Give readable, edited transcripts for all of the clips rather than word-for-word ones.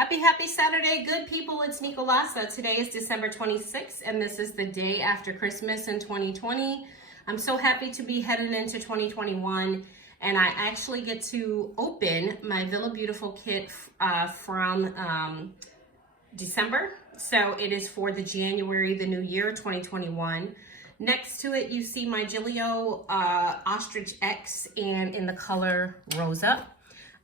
Happy Saturday, good people. It's Nicolasa. Today is December 26th, and this is the day after Christmas in 2020. I'm so happy to be headed into 2021, and I actually get to open my Villabeautifful kit from December. So it is for the January, the new year, 2021. Next to it, you see my Gillio Ostrich X, and in the color Rosa.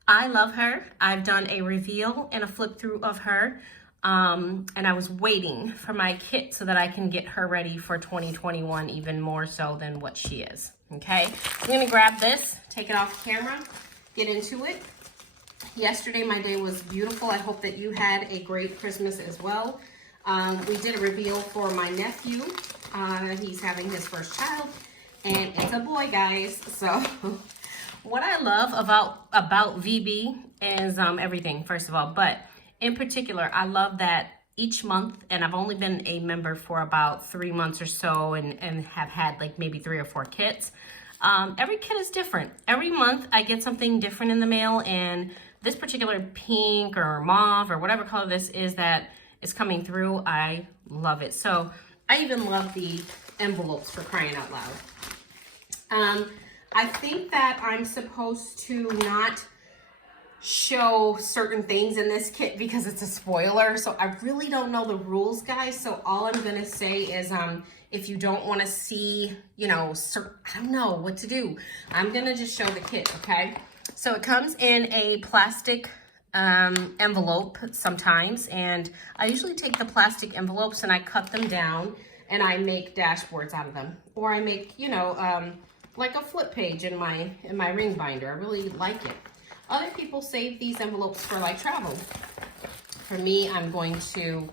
I love her. I've done a reveal and a flip through of her. And I was waiting for my kit so that I can get her ready for 2021 even more so than what she is. Okay, I'm gonna grab this, take it off camera, get into it. Yesterday, my day was beautiful. I hope that you had a great Christmas as well. We did a reveal for my nephew. He's having his first child, and it's a boy, guys. So what I love about VB is everything, first of all, but in particular, I love that each month, and I've only been a member for about 3 months or so, and have had like maybe 3 or 4 kits. Every kit is different. Every month I get something different in the mail, and this particular pink or mauve or whatever color this is that is coming through, I love it. So I even love the envelopes, for crying out loud. I think that I'm supposed to not show certain things in this kit because it's a spoiler. So I really don't know the rules, guys. So all I'm going to say is if you don't want to see, you know, I don't know what to do. I'm going to just show the kit, okay? So it comes in a plastic envelope sometimes. And I usually take the plastic envelopes and I cut them down and I make dashboards out of them. Or I make, you know, like a flip page in my ring binder. I really like it. Other people save these envelopes for like travel. For me, I'm going to,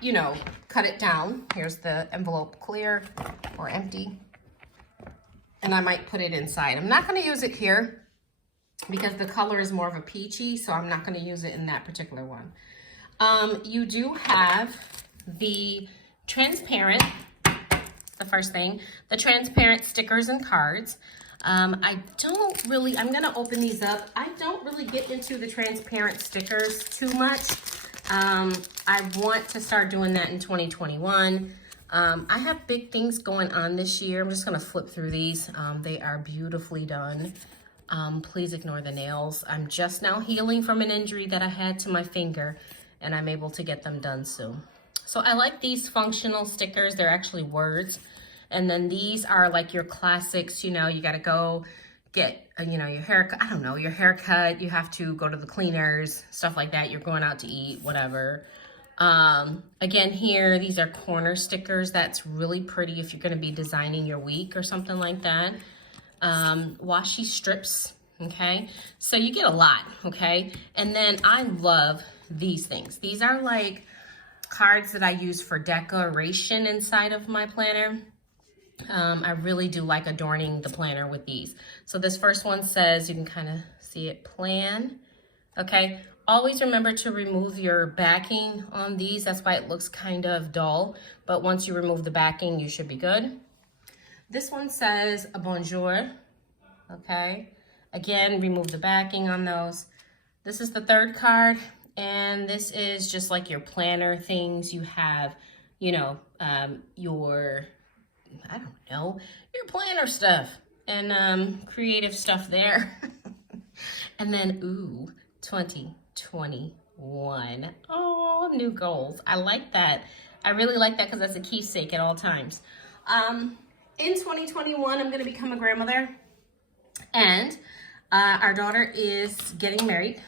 you know, cut it down. Here's the envelope, clear or empty. And I might put it inside. I'm not going to use it here because the color is more of a peachy, so I'm not going to use it in that particular one. You do have the transparent, the first thing, the transparent stickers and cards. I'm gonna open these up. I don't really get into the transparent stickers too much. I want to start doing that in 2021. I have big things going on this year. I'm just gonna flip through these. They are beautifully done. Please ignore the nails. I'm just now healing from an injury that I had to my finger, and I'm able to get them done soon. So I like these functional stickers. They're actually words. And then these are like your classics, you know, you got to go get, you know, your haircut. I don't know, your haircut. You have to go to the cleaners, stuff like that. You're going out to eat, whatever. Again, here, these are corner stickers. That's really pretty if you're going to be designing your week or something like that. Washi strips, okay? So you get a lot, okay? And then I love these things. These are like cards that I use for decoration inside of my planner. I really do like adorning the planner with these. So this first one says, you can kind of see it, plan. Okay, always remember to remove your backing on these. That's why it looks kind of dull. But once you remove the backing, you should be good. This one says a bonjour. Okay, again, remove the backing on those. This is the third card. And this is just like your planner things. You have, you know, your, I don't know, your planner stuff and creative stuff there. And then, ooh, 2021. Oh, new goals. I like that. I really like that because that's a keepsake at all times. In 2021, I'm going to become a grandmother. And our daughter is getting married.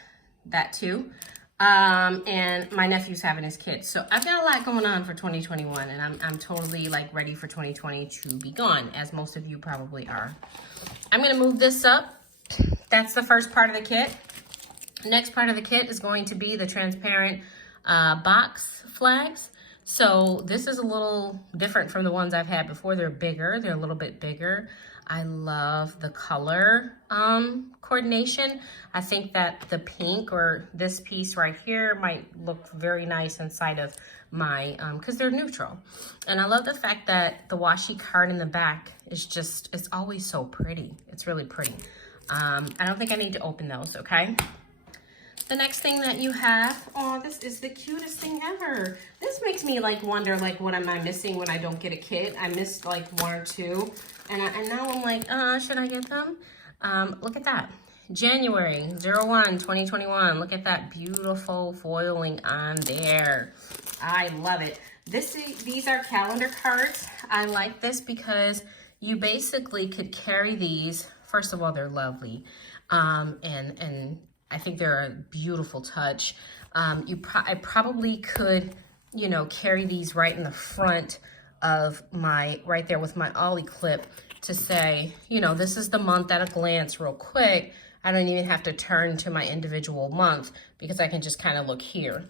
That too. And my nephew's having his kids. So I've got a lot going on for 2021, and I'm totally like ready for 2020 to be gone, as most of you probably are. I'm going to move this up. That's the first part of the kit. The next part of the kit is going to be the transparent box flags. So this is a little different from the ones I've had before. They're bigger. They're a little bit bigger. I love the color coordination. I think that the pink or this piece right here might look very nice inside of my, because they're neutral. And I love the fact that the washi card in the back is just, it's always so pretty. It's really pretty. I don't think I need to open those, okay? The next thing that you have, oh, this is the cutest thing ever. This makes me like wonder, like, what am I missing when I don't get a kit? I missed like 1 or 2, and now I'm like, should I get them? Look at that. January 01/2021. Look at that beautiful foiling on there. I love it. These are calendar cards. I like this because you basically could carry these. First of all, they're lovely, and I think they're a beautiful touch. I probably could, you know, carry these right in the front of right there with my Ollie clip to say, you know, this is the month at a glance real quick. I don't even have to turn to my individual month because I can just kind of look here.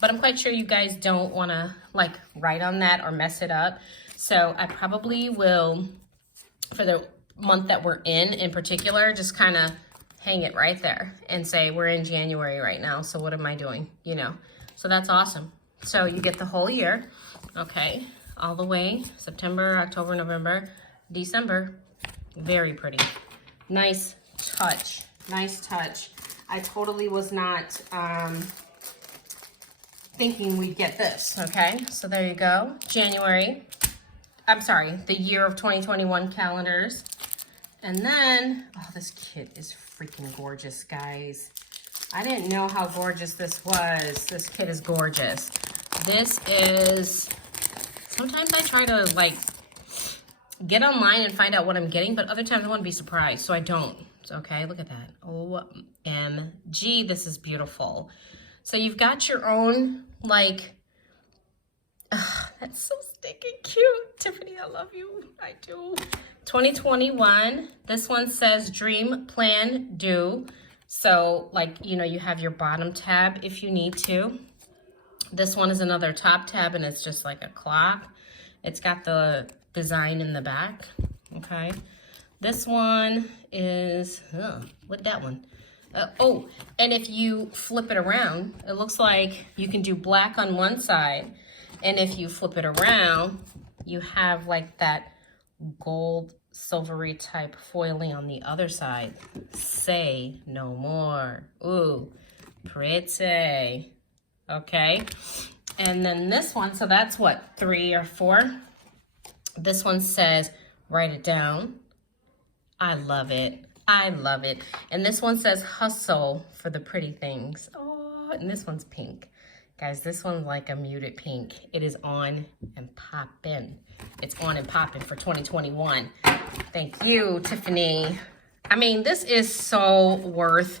But I'm quite sure you guys don't want to like write on that or mess it up. So I probably will, for the month that we're in particular, just kind of hang it right there and say we're in January right now, so what am I doing, you know? So that's awesome. So you get the whole year, okay, all the way, September, October, November, December. Very pretty. Nice touch, nice touch. I totally was not thinking we'd get this, okay? So there you go, January, I'm sorry, the year of 2021 calendars. And then, oh, this kit is freaking gorgeous, guys. I didn't know how gorgeous this was. This kit is gorgeous. This is, sometimes I try to like get online and find out what I'm getting, but other times I want to be surprised, so I don't. Okay, look at that. OMG, this is beautiful. So you've got your own, like, that's so stinking cute. Tiffany, I love you. I do. 2021. This one says dream, plan, do. So, like, you know, you have your bottom tab if you need to. This one is another top tab, and it's just like a clock. It's got the design in the back. Okay. This one is, what that one? Oh, and if you flip it around, it looks like you can do black on one side. And if you flip it around, you have like that gold silvery type foiling on the other side. Say no more. Ooh, pretty. Okay. And then this one, so that's what, 3 or 4? This one says, write it down. I love it. I love it. And this one says hustle for the pretty things. Oh, and this one's pink. Guys, this one's like a muted pink. It is on and popping. It's on and popping for 2021. Thank you, Tiffany. I mean, this is so worth,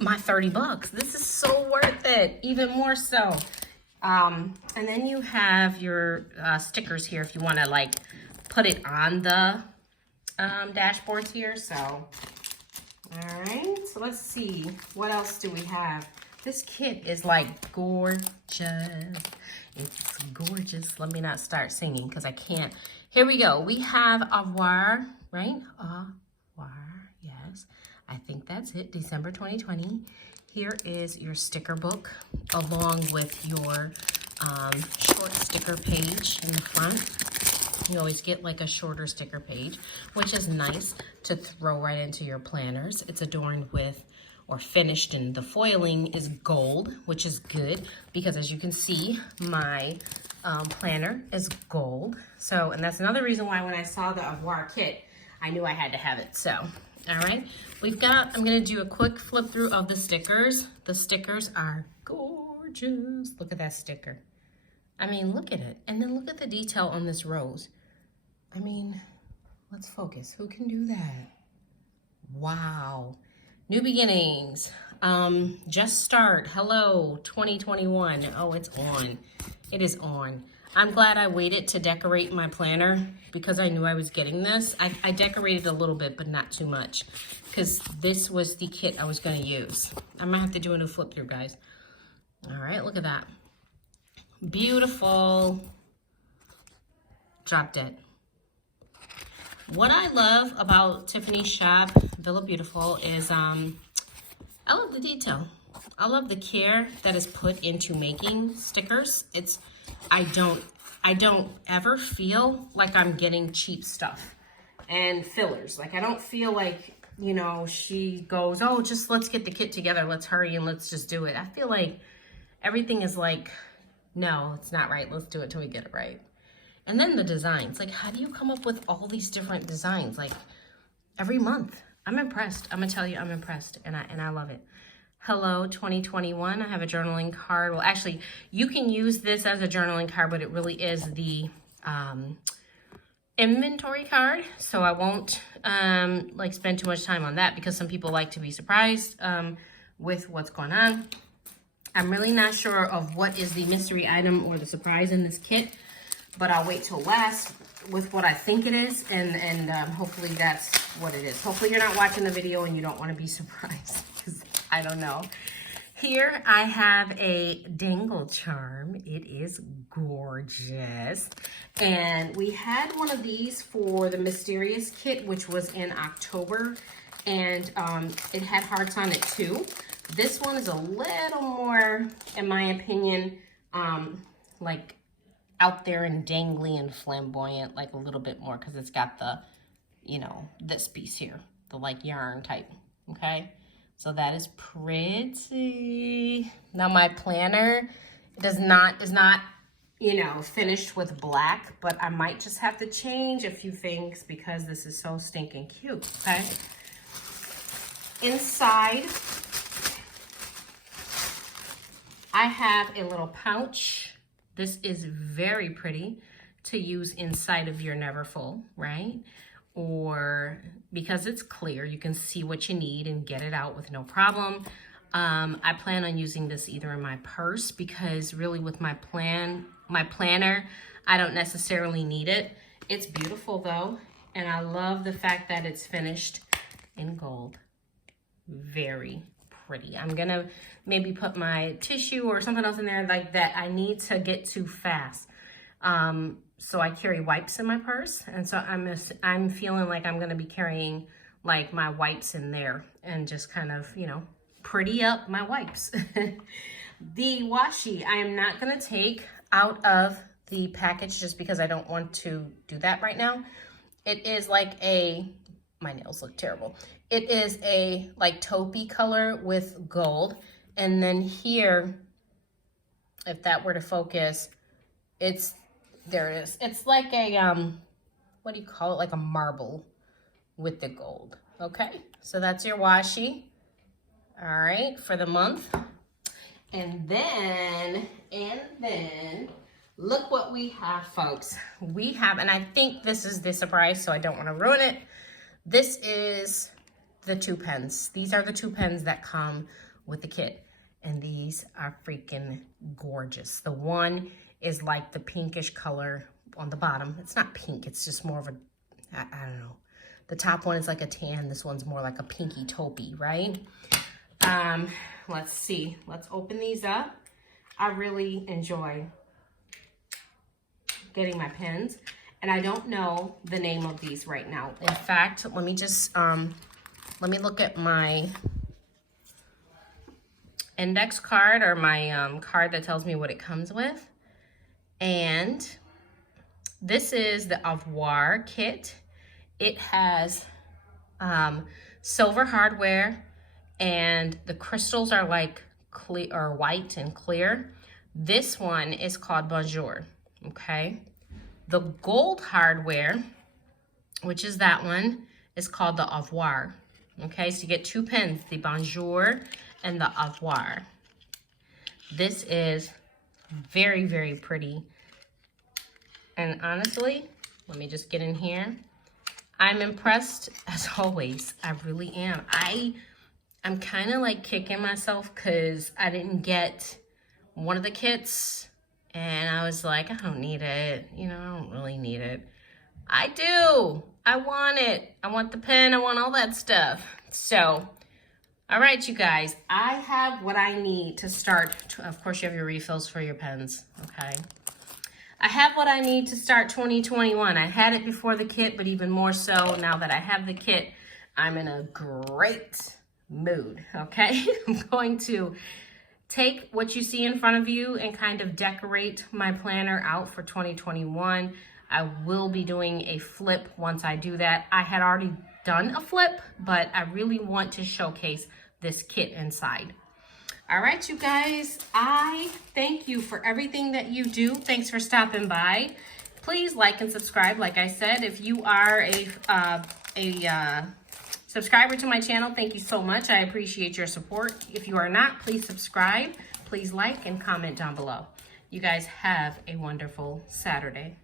my 30 bucks. This is so worth it, even more so. And then you have your stickers here if you want to like put it on the dashboards here. So, all right, so let's see. What else do we have? This kit is like gorgeous. It's gorgeous. Let me not start singing because I can't. Here we go. We have Au Revoir, right? Au Revoir, yes. I think that's it, December 2020. Here is your sticker book along with your short sticker page in the front. You always get like a shorter sticker page, which is nice to throw right into your planners. It's adorned with or finished, and the foiling is gold, which is good because as you can see, my planner is gold. So, and that's another reason why when I saw the Au Revoir kit, I knew I had to have it. So, all right, we've got, I'm gonna do a quick flip through of the stickers. The stickers are gorgeous. Look at that sticker. I mean, look at it. And then look at the detail on this rose. I mean, let's focus. Who can do that? Wow. New beginnings. Just start. Hello, 2021. Oh, it's on. It is on. I'm glad I waited to decorate my planner because I knew I was getting this. I decorated a little bit, but not too much because this was the kit I was going to use. I might have to do a new flip through, guys. All right, look at that. Beautiful. Drop dead. What I love about Tiffany's shop, Villabeautifful, is I love the detail. I love the care that is put into making stickers. I don't ever feel like I'm getting cheap stuff and fillers. Like I don't feel like, you know, she goes, oh, just let's get the kit together. Let's hurry and let's just do it. I feel like everything is like, no, it's not right. Let's do it till we get it right. And then the designs, like, how do you come up with all these different designs? Like every month, I'm impressed. I'm gonna tell you, I'm impressed, and I love it. Hello 2021, I have a journaling card. Well, actually, you can use this as a journaling card, but it really is the inventory card. So I won't like spend too much time on that because some people like to be surprised with what's going on. I'm really not sure of what is the mystery item or the surprise in this kit, but I'll wait till last with what I think it is, and hopefully that's what it is. Hopefully you're not watching the video and you don't want to be surprised, because I don't know. Here I have a dangle charm. It is gorgeous. And we had one of these for the Mysterious kit, which was in October, and it had hearts on it too. This one is a little more, in my opinion, like out there and dangly and flamboyant, like a little bit more, because it's got the, you know, this piece here, the like yarn type, okay? So that is pretty. Now my planner is not, you know, finished with black, but I might just have to change a few things because this is so stinking cute, okay? Inside, I have a little pouch. This is very pretty to use inside of your Neverfull, right? Or because it's clear, you can see what you need and get it out with no problem. I plan on using this either in my purse, because really with my planner, I don't necessarily need it. It's beautiful though, and I love the fact that it's finished in gold. Very pretty. I'm gonna maybe put my tissue or something else in there like that I need to get to fast. So I carry wipes in my purse, and so I'm feeling like I'm gonna be carrying like my wipes in there and just kind of, you know, pretty up my wipes. The washi, I am not gonna take out of the package just because I don't want to do that right now. It is like my nails look terrible. It is a like taupey color with gold. And then here, if that were to focus, there it is. It's like a, what do you call it? Like a marble with the gold. Okay, so that's your washi. All right, for the month. And then, look what we have, folks. We have, and I think this is the surprise, so I don't want to ruin it. This is the 2 pens. These are the 2 pens that come with the kit. And these are freaking gorgeous. The one is like the pinkish color on the bottom. It's not pink, it's just more of a, I don't know. The top one is like a tan. This one's more like a pinky taupey, right? Let's see. Let's open these up. I really enjoy getting my pens, and I don't know the name of these right now. In fact, let me just, let me look at my index card, or my card that tells me what it comes with. And this is the Au Revior kit. It has silver hardware, and the crystals are like clear or white and clear. This one is called Bonjour, okay? The gold hardware, which is that one, is called the Au Revior, okay? So you get 2 pens, the Bonjour and the Au Revior. This is very, very pretty. And honestly, let me just get in here. I'm impressed as always. I really am. I'm kind of like kicking myself because I didn't get one of the kits, and I was like, I don't need it. You know, I don't really need it. I do. I want it. I want the pen. I want all that stuff. So, all right, you guys, I have what I need to start. Of course, you have your refills for your pens, okay? I have what I need to start 2021. I had it before the kit, but even more so now that I have the kit, I'm in a great mood, okay? I'm going to take what you see in front of you and kind of decorate my planner out for 2021. I will be doing a flip once I do that. I had already done a flip, but I really want to showcase this kit inside. All right, you guys, I thank you for everything that you do. Thanks for stopping by. Please like and subscribe. Like I said, if you are a subscriber to my channel, thank you so much. I appreciate your support. If you are not, please subscribe. Please like and comment down below. You guys have a wonderful Saturday.